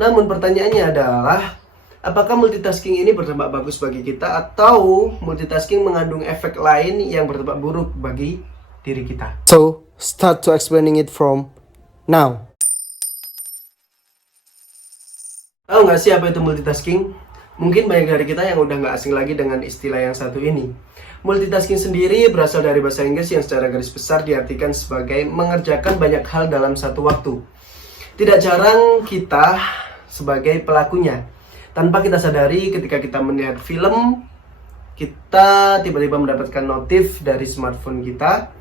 Namun pertanyaannya adalah, apakah multitasking ini berdampak bagus bagi kita atau multitasking mengandung efek lain yang berdampak buruk bagi diri kita? So, start to explaining it from now. Tahu nggak sih apa itu multitasking? Mungkin banyak dari kita yang udah nggak asing lagi dengan istilah yang satu ini. Multitasking sendiri berasal dari bahasa Inggris yang secara garis besar diartikan sebagai mengerjakan banyak hal dalam satu waktu. Tidak jarang kita sebagai pelakunya. Tanpa kita sadari, ketika kita melihat film, kita tiba-tiba mendapatkan notif dari smartphone kita,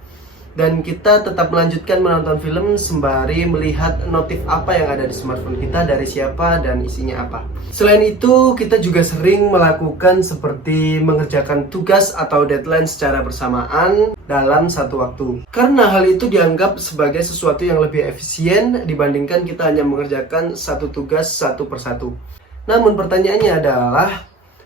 dan kita tetap melanjutkan menonton film sembari melihat notif apa yang ada di smartphone kita, dari siapa dan isinya apa. Selain itu, kita juga sering melakukan seperti mengerjakan tugas atau deadline secara bersamaan dalam satu waktu. Karena hal itu dianggap sebagai sesuatu yang lebih efisien dibandingkan kita hanya mengerjakan satu tugas satu persatu. Namun pertanyaannya adalah,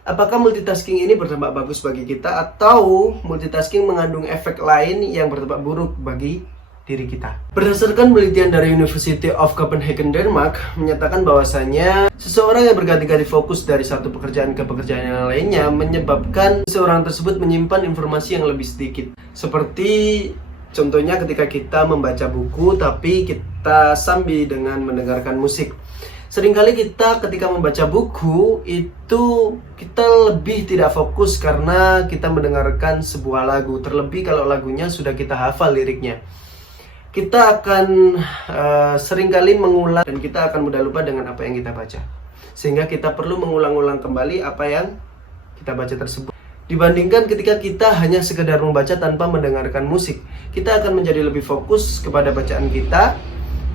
apakah multitasking ini berdampak bagus bagi kita atau multitasking mengandung efek lain yang berdampak buruk bagi diri kita? Berdasarkan penelitian dari University of Copenhagen, Denmark, menyatakan bahwasanya seseorang yang berganti-ganti fokus dari satu pekerjaan ke pekerjaan yang lainnya menyebabkan seseorang tersebut menyimpan informasi yang lebih sedikit. Seperti contohnya ketika kita membaca buku tapi kita sambil dengan mendengarkan musik. Seringkali kita ketika membaca buku itu kita lebih tidak fokus karena kita mendengarkan sebuah lagu. Terlebih kalau lagunya sudah kita hafal liriknya. Kita akan seringkali mengulang dan kita akan mudah lupa dengan apa yang kita baca. Sehingga kita perlu mengulang-ulang kembali apa yang kita baca tersebut. Dibandingkan ketika kita hanya sekedar membaca tanpa mendengarkan musik, kita akan menjadi lebih fokus kepada bacaan kita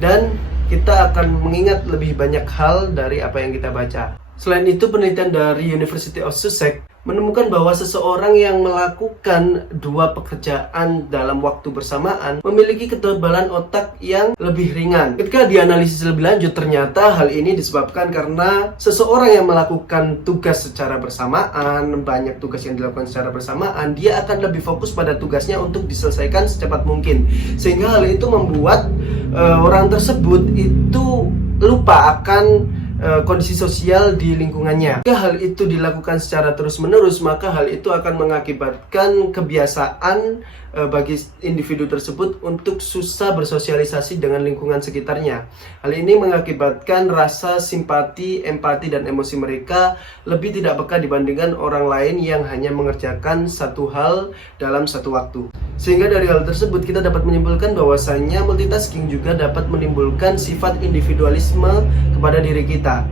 dan kita akan mengingat lebih banyak hal dari apa yang kita baca. Selain itu, penelitian dari University of Sussex menemukan bahwa seseorang yang melakukan dua pekerjaan dalam waktu bersamaan memiliki ketebalan otak yang lebih ringan. Ketika dianalisis lebih lanjut, ternyata hal ini disebabkan karena seseorang yang melakukan tugas secara bersamaan, banyak tugas yang dilakukan secara bersamaan, dia akan lebih fokus pada tugasnya untuk diselesaikan secepat mungkin. Sehingga hal itu membuat orang tersebut itu lupa akan kondisi sosial di lingkungannya. Jika hal itu dilakukan secara terus-menerus, maka hal itu akan mengakibatkan kebiasaan bagi individu tersebut untuk susah bersosialisasi dengan lingkungan sekitarnya. Hal ini mengakibatkan rasa simpati, empati, dan emosi mereka lebih tidak peka dibandingkan orang lain yang hanya mengerjakan satu hal dalam satu waktu. Sehingga dari hal tersebut kita dapat menyimpulkan bahwasannya multitasking juga dapat menimbulkan sifat individualisme kepada diri kita,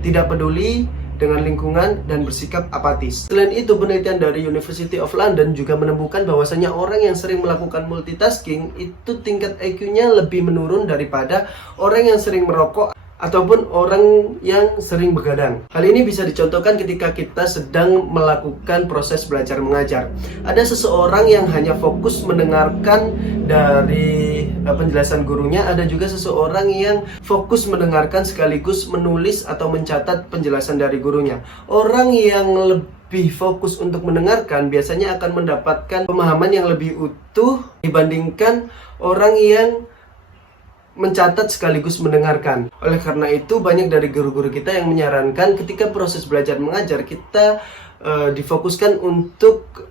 tidak peduli dengan lingkungan dan bersikap apatis. Selain itu, penelitian dari University of London juga menemukan bahwasannya orang yang sering melakukan multitasking itu tingkat IQ-nya lebih menurun daripada orang yang sering merokok ataupun orang yang sering begadang. Hal ini bisa dicontohkan ketika kita sedang melakukan proses belajar mengajar. Ada seseorang yang hanya fokus mendengarkan dari penjelasan gurunya, ada juga seseorang yang fokus mendengarkan sekaligus menulis atau mencatat penjelasan dari gurunya. Orang yang lebih fokus untuk mendengarkan biasanya akan mendapatkan pemahaman yang lebih utuh dibandingkan orang yang mencatat sekaligus mendengarkan. Oleh karena itu, banyak dari guru-guru kita yang menyarankan ketika proses belajar mengajar kita difokuskan untuk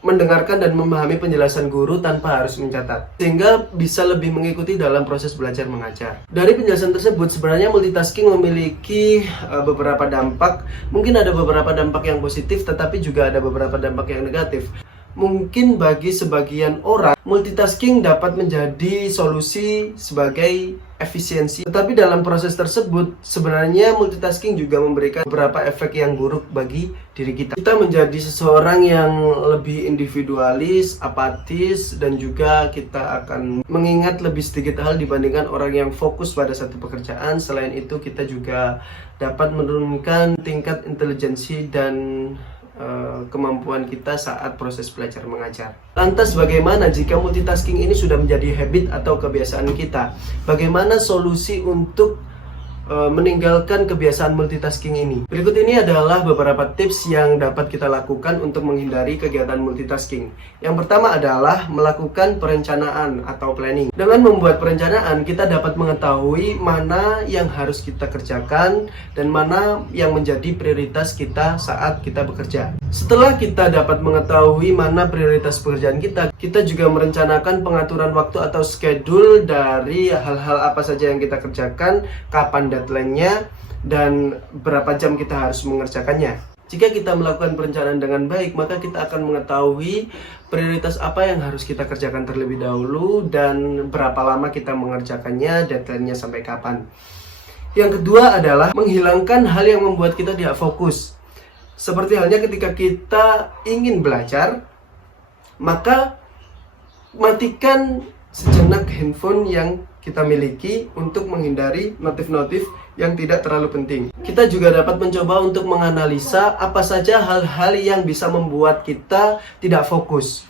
mendengarkan dan memahami penjelasan guru tanpa harus mencatat, sehingga bisa lebih mengikuti dalam proses belajar mengajar. Dari penjelasan tersebut, sebenarnya multitasking memiliki beberapa dampak. Mungkin ada beberapa dampak yang positif, tetapi juga ada beberapa dampak yang negatif. Mungkin bagi sebagian orang, multitasking dapat menjadi solusi sebagai efisiensi. Tetapi dalam proses tersebut, sebenarnya multitasking juga memberikan beberapa efek yang buruk bagi diri kita. Kita menjadi seseorang yang lebih individualis, apatis, dan juga kita akan mengingat lebih sedikit hal dibandingkan orang yang fokus pada satu pekerjaan. Selain itu, kita juga dapat menurunkan tingkat intelijensi dan kemampuan kita saat proses belajar mengajar. Lantas bagaimana jika multitasking ini sudah menjadi habit atau kebiasaan kita? Bagaimana solusi untuk meninggalkan kebiasaan multitasking ini. Berikut ini adalah beberapa tips yang dapat kita lakukan untuk menghindari kegiatan multitasking. Yang pertama adalah melakukan perencanaan atau planning. Dengan membuat perencanaan, kita dapat mengetahui mana yang harus kita kerjakan dan mana yang menjadi prioritas kita saat kita bekerja. Setelah kita dapat mengetahui mana prioritas pekerjaan kita juga merencanakan pengaturan waktu atau schedule dari hal-hal apa saja yang kita kerjakan, kapan deadline-nya, dan berapa jam kita harus mengerjakannya. Jika kita melakukan perencanaan dengan baik, maka kita akan mengetahui prioritas apa yang harus kita kerjakan terlebih dahulu dan berapa lama kita mengerjakannya, deadline-nya sampai kapan. Yang kedua adalah menghilangkan hal yang membuat kita tidak fokus. Seperti halnya ketika kita ingin belajar, maka matikan sejenak handphone yang kita miliki untuk menghindari notif-notif yang tidak terlalu penting. Kita juga dapat mencoba untuk menganalisa apa saja hal-hal yang bisa membuat kita tidak fokus.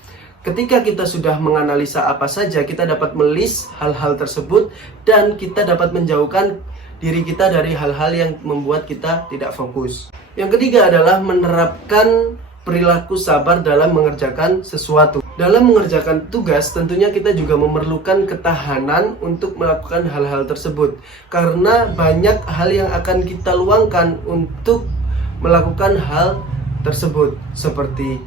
Ketika kita sudah menganalisa apa saja, kita dapat melis hal-hal tersebut dan kita dapat menjauhkan diri kita dari hal-hal yang membuat kita tidak fokus. Yang ketiga adalah menerapkan perilaku sabar dalam mengerjakan sesuatu. Dalam mengerjakan tugas, tentunya kita juga memerlukan ketahanan untuk melakukan hal-hal tersebut. Karena banyak hal yang akan kita luangkan untuk melakukan hal tersebut, seperti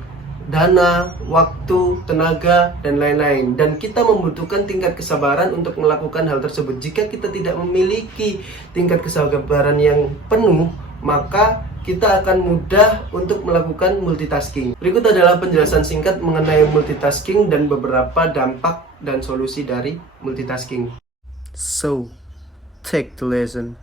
dana, waktu, tenaga, dan lain-lain. Dan kita membutuhkan tingkat kesabaran untuk melakukan hal tersebut. Jika kita tidak memiliki tingkat kesabaran yang penuh, maka kita akan mudah untuk melakukan multitasking. Berikut adalah penjelasan singkat mengenai multitasking dan beberapa dampak dan solusi dari multitasking. So, take the lesson.